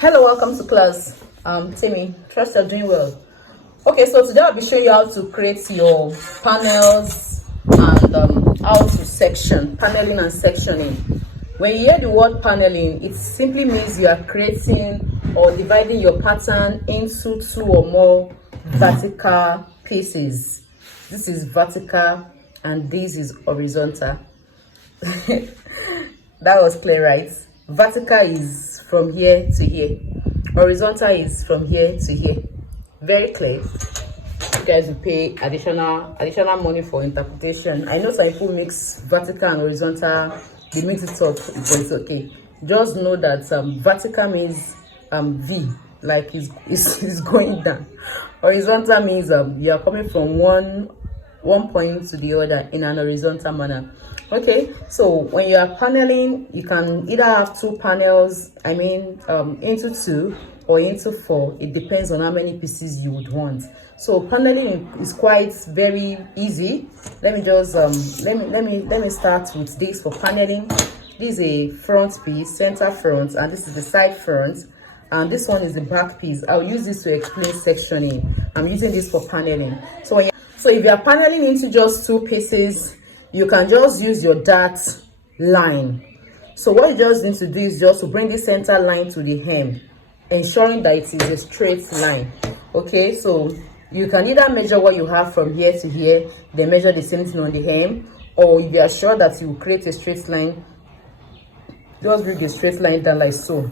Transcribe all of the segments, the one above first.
Hello, welcome to class. Timmy, trust you're doing well. Okay, so today I'll be showing you how to create your panels and how to section, paneling and sectioning. When you hear the word paneling, it simply means you are creating or dividing your pattern into two or more vertical pieces. This is vertical and this is horizontal. That was clear, right? Vertical is from here to here. Horizontal is from here to here. Very clear. You guys will pay additional money for interpretation. I know some people mix vertical and horizontal. They mix it up, but it's okay. Just know that vertical means V, like it's going down. Horizontal means you are coming from one point to the other in an horizontal manner. Okay, so when you are paneling, you can either have two panels, into two or into four. It depends on how many pieces you would want. So paneling is quite very easy. Let me just let me start with this. For paneling, this is a front piece, center front, and this is the side front, and this one is the back piece. I'll use this to explain sectioning. I'm using this for paneling. So if you are paneling into just two pieces, you can just use your dart line. So what you just need to do is just to bring the center line to the hem, ensuring that it is a straight line. Okay, so you can either measure what you have from here to here, then measure the same thing on the hem, or if you are sure that you will create a straight line, just bring a straight line down like so.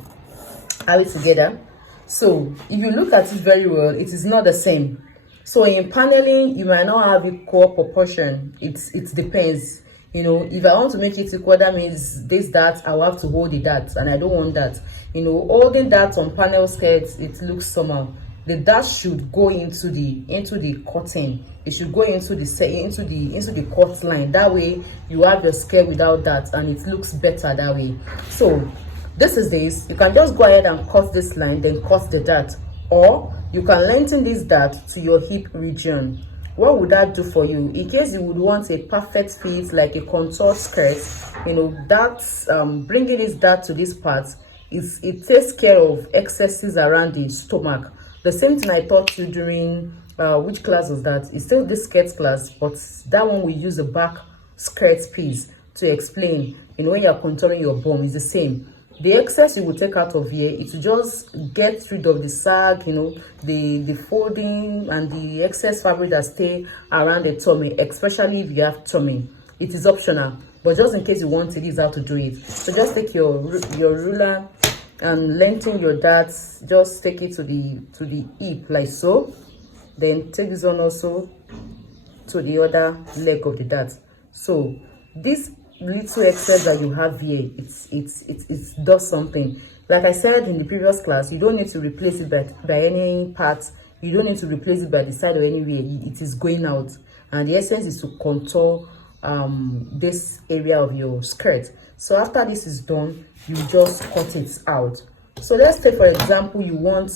Are we together? So if you look at it very well, it is not the same. So in paneling, you might not have equal proportion. It depends. If I want to make it equal, that means this dart, I will have to hold the dart, and I don't want that. Holding that on panel skirts, it looks somehow. The dart should go into the cutting. It should go into the cut line. That way, you have your skirt without that, and it looks better that way. So this is this. You can just go ahead and cut this line, then cut the dart, or you can lengthen this dart to your hip region. What would that do for you? In case you would want a perfect fit, like a contour skirt, that's bringing this dart to this part, it takes care of excesses around the stomach. The same thing I taught you during which class was that? It's still the skirt class, but that one we use the back skirt piece to explain. When you're contouring your bum, it's the same. The excess you will take out of here, it will just get rid of the sag, the folding and the excess fabric that stay around the tummy, especially if you have tummy. It is optional, but just in case you want it, is how to do it. So just take your ruler and lengthen your darts. Just take it to the hip like so. Then take this one also to the other leg of the dart. So this little excess that you have here, it does something. Like I said in the previous class, you don't need to replace it by any part. You don't need to replace it by the side or anywhere. It is going out, and the essence is to contour this area of your skirt. So after this is done, you just cut it out. So let's say, for example, you want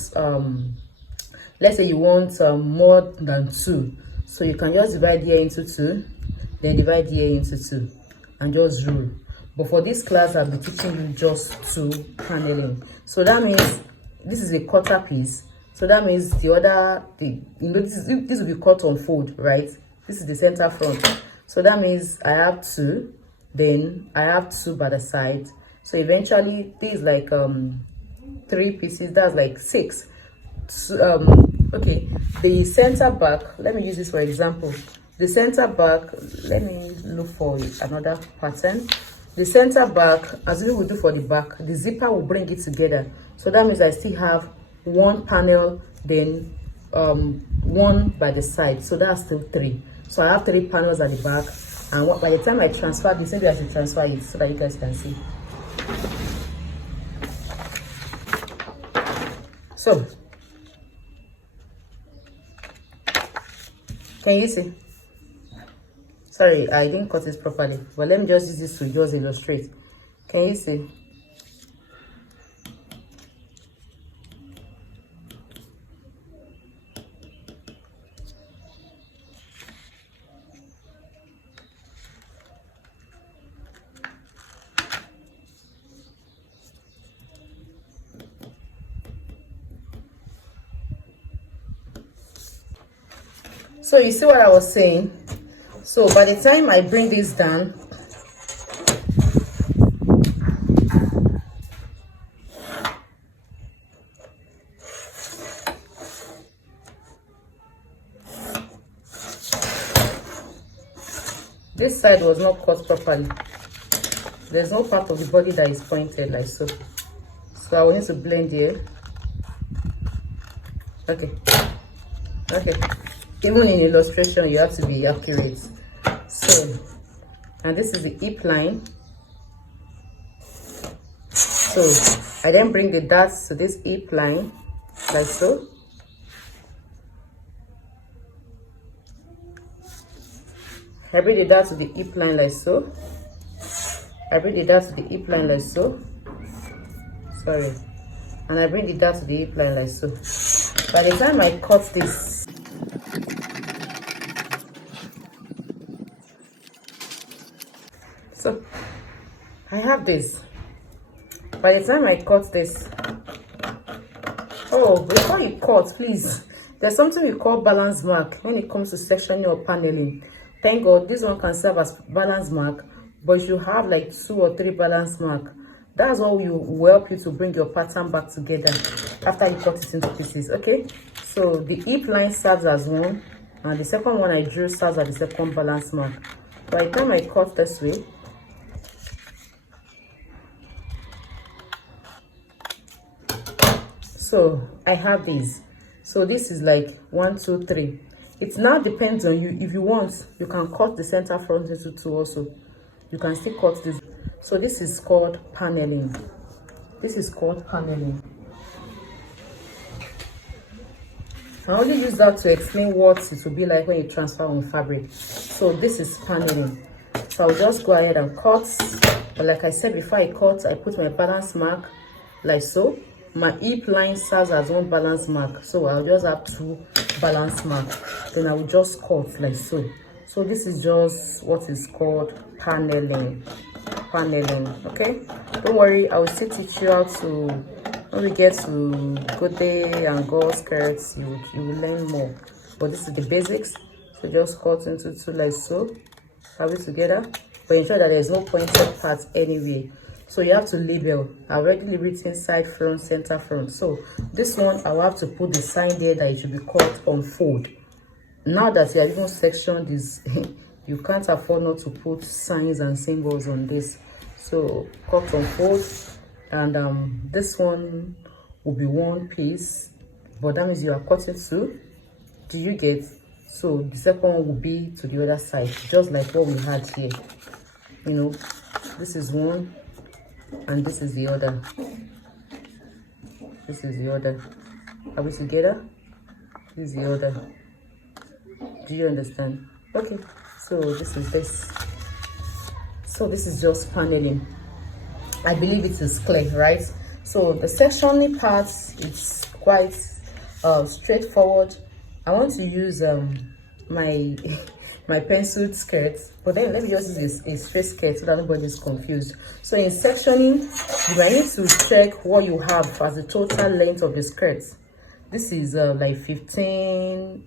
let's say you want more than two. So you can just divide here into two, then divide here into two, and just rule. But for this class, I'll be teaching you just two paneling. So that means this is a quarter piece. So that means this will be cut on fold, right? This is the center front. So that means I have two, then I have two by the side. So eventually this is like three pieces. That's like six. So, okay, the center back, let me use this for example. The center back, let me look for another pattern. The center back, as we will do for the back, the zipper will bring it together. So that means I still have one panel, then one by the side. So that's still three. So I have three panels at the back, and by the time I transfer this, maybe I should transfer it so that you guys can see. So can you see? Sorry, I didn't cut it properly, but let me just use this to just illustrate. Can you see? So you see what I was saying? So by the time I bring this down, this side was not cut properly. There's no part of the body that is pointed like so. So I will need to blend here. Okay. Even in illustration, you have to be accurate. So, and this is the hip line. So I then bring the darts to this hip line like so. I bring the dart to the hip line like so. I bring the dart to the hip line like so. Sorry. And I bring the dart to the hip line like so. By the time I cut this, so I have this. By the time I cut this, oh, before you cut, please, there's something we call balance mark when it comes to sectioning or paneling. Thank God this one can serve as balance mark, but you have like 2 or 3 balance mark. That's all will help you to bring your pattern back together after you cut it into pieces. Okay, so the hip line serves as one, and the second one I drew serves as the second balance mark. By the time I cut this way, so I have these. So this is like 1, 2, 3. It now depends on you. If you want, you can cut the center front into 2 also. You can still cut this. So this is called paneling. This is called paneling. I only use that to explain what it will be like when you transfer on fabric. So this is paneling. So I'll just go ahead and cut. But like I said before I cut, I put my balance mark like so. My hip line serves as one balance mark, so I'll just have 2 balance marks. Then I will just cut like so. So this is just what is called paneling. Okay, don't worry, I will still teach you how to, when we get to Gode and Gore skirts, you will learn more. But this is the basics. So just cut into 2 like so. Have it together, but ensure that there is no pointed part anywhere. So you have to label. I already labeled inside, front, center, front. So this one I will have to put the sign there that it should be cut on fold. Now that you have even sectioned this, you can't afford not to put signs and symbols on this. So cut on fold, and this one will be one piece, but that means you are cutting 2. Do you get? So the second one will be to the other side, just like what we had here. You know, this is one and this is the other. This is the other. Are we together? This is the other. Do you understand? Okay, so this is this. So this is just paneling. I believe it is clear, right? So the sectioning part is quite straightforward. I want to use my my penciled skirt, but then let me just use a straight skirt so that nobody is confused. So in sectioning, you might need to check what you have as the total length of the skirt. This is like 15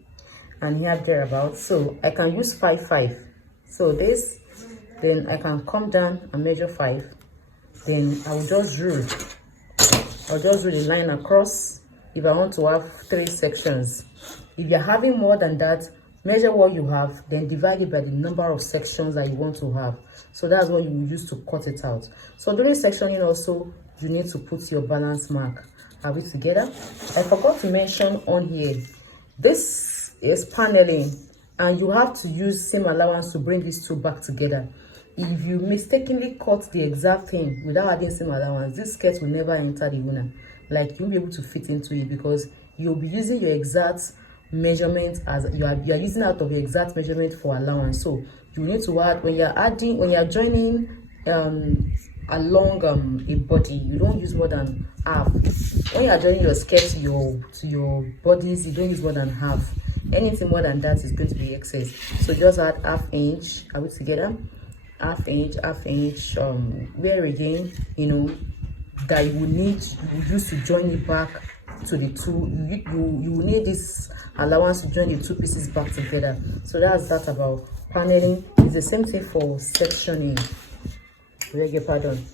and here thereabouts. So I can use 5. So this, then I can come down and measure 5. Then I will just rule. I'll just rule a line across if I want to have 3 sections. If you're having more than that, measure what you have, then divide it by the number of sections that you want to have. So that's what you will use to cut it out. So during sectioning also, you need to put your balance mark. Are we together? I forgot to mention on here, this is paneling, and you have to use seam allowance to bring these 2 back together. If you mistakenly cut the exact thing without having seam allowance, this skirt will never enter the winner. Like, you won't be able to fit into it because you'll be using your exact measurement as you are using out of your exact measurement for allowance. So you need to add, when you're joining along a body, you don't use more than half. When you are joining your skirt to your bodies, you don't use more than half. Anything more than that is going to be excess. So just add ½ inch. Are we together? ½ inch, where again, you know, that you will use to join it back to the two. You need this allowance to join the two pieces back together. So that's that about paneling. It's the same thing for sectioning. Beg your pardon.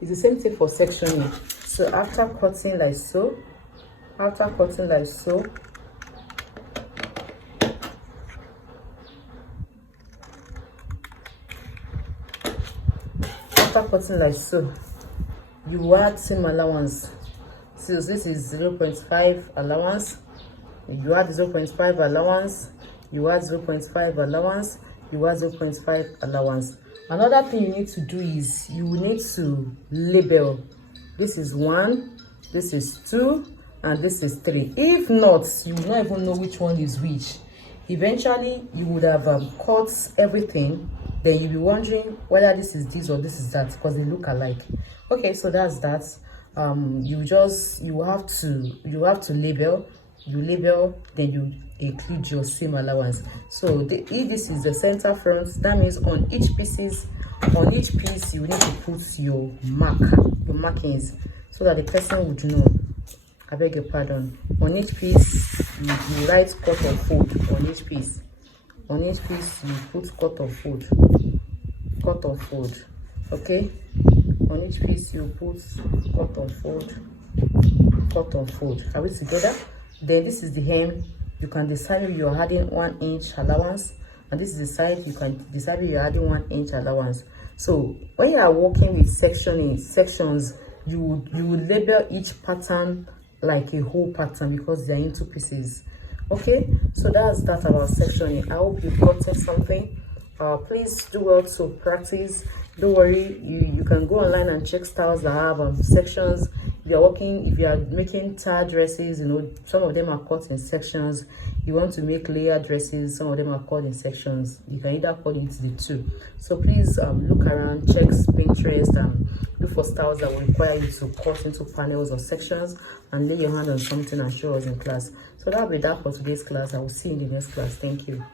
It's the same thing for sectioning. So after cutting like so, after cutting like so, you add seam allowance. So this is 0.5 allowance. You add 0.5 allowance. You add 0.5 allowance. You add 0.5 allowance. Another thing you need to do is you need to label. This is 1, this is 2, and this is 3. If not, you will not even know which one is which. Eventually, you would have cut everything. Then you'll be wondering whether this is this or this is that, because they look alike. Okay, so that's that. You have to label. You label, then you include your seam allowance. So if this is the center front, that means on each piece you need to put your markings, so that the person would know. I beg your pardon. On each piece you write cut or fold. On each piece you put cut or fold. Okay, on each piece you put cut or fold. Are we together? Then this is the hem. You can decide if you're adding 1 inch allowance, and this is the side. You can decide if you're adding 1 inch allowance. So when you are working with sections, you would label each pattern like a whole pattern, because they're in 2 pieces. Okay, so that's that about sectioning. I hope you've gotten something. Please do well to practice. Don't worry, you can go online and check styles that have sections. If you are making tie dresses, some of them are cut in sections. You want to make layer dresses, some of them are cut in sections. You can either cut into the 2. So please look around, check Pinterest, and look for styles that will require you to cut into panels or sections, and lay your hand on something and show us in class. So that'll be that for today's class. I will see you in the next class. Thank you.